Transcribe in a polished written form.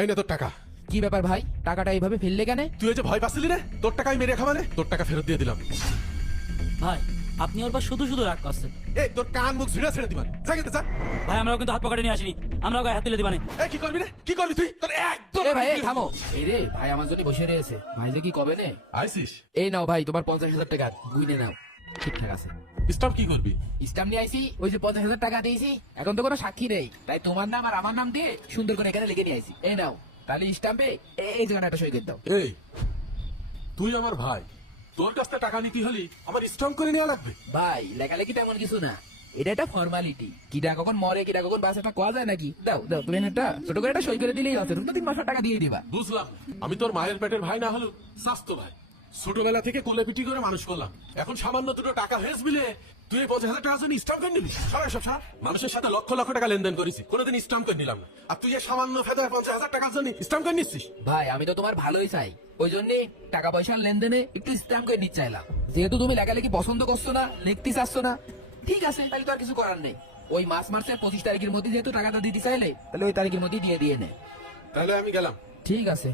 এই নে তোর টাকা। কি ব্যাপার ভাই, টাকাটা এইভাবে ফেললে কেন? তুই এই যে ভয় পাচ্ছিলি রে, তোর টাকাই মেরে খামানে, তোর টাকা ফেরত দিয়ে দিলাম। ভাই আপনি ওর পর শুধু শুধু রাগ করছেন। এই তোর কান মুখ ঝিড়া ছেড়ে দিবান, যা কিন্তু যা। ভাই আমরাও কিন্তু হাত পকেটে নিয়ে আসিনি, আমরাও গায়ে হাত তুলে দিবানে। এই কি করবি রে, কি করবি তুই? তোর একদম ভাই থামো। এই রে ভাই আমার জন্য বসে রয়েছে, ভাই যে কি কবে নে। আইসিস এই নাও ভাই তোমার 50,000 টাকা, গুইনে নাও। ঠিকঠাক আছে। স্টপ কি করবি? স্টাম্প নিয়ে আইছি, ওই যে 50,000 টাকা দিয়েছি, এখন তো কোনো সাক্ষী নেই, তাই তোমার নাম আর আমার নাম দিয়ে সুন্দর করে এখানে লিখে নিয়ে আইছি। এই নাও, তাহলে স্টাম্পে এই জায়গাটা একটা সই করে দাও। এই তুই আমার ভাই, তোর কাছ থেকে টাকা নিতে হলি আমার স্ট্রং করে নেওয়া লাগবে। ভাই লেখালেখি তেমন কিছু না, এটা একটা ফর্মালিটি। কিটা কখন মরে কিটা কখন বাঁচে একটা কোয়া যায় নাকি? দাও দাও, তুমি একটা ছোট করে একটা সই করে দিলেই আছে, তুমি তো 3 মাসের টাকা দিয়ে দিবা। বুঝলাম, আমি তোর মায়ের পেটের ভাই না হলেও স্বাস্থ্য ভাই, ছোটবেলা থেকে কোলে পিটি করে মানুষ করলাম, এখন সামান্য দুটো টাকা হেস মিলে তুই 50,000 টাকা জন্য স্টাম্প করে নিবি? সারা সব সারা মানুষের সাথে লক্ষ লক্ষ টাকা লেনদেন করেছি, কোনোদিন স্টাম্প করে নিলাম না, আর তুই এই সামান্য ফেদায় 50,000 টাকার জন্য স্টাম্প করে নিচ্ছিস? ভাই আমি তো তোমার ভালোই চাই, ওই জন্য টাকা পয়সার লেনদেনে একটু স্ট্যাম্প করে নিতে চাইলাম। যেহেতু তুমি লেখালেখি পছন্দ করছো না, লিখতে চাচ্ছ না, ঠিক আছে, তাহলে তো আর কিছু করার নেই। ওই মাসের 25 তারিখের মধ্যে যেহেতু টাকাটা দিতে চাইলে, তাহলে ওই তারিখের মধ্যে দিয়ে নে। তাহলে আমি গেলাম। ঠিক আছে।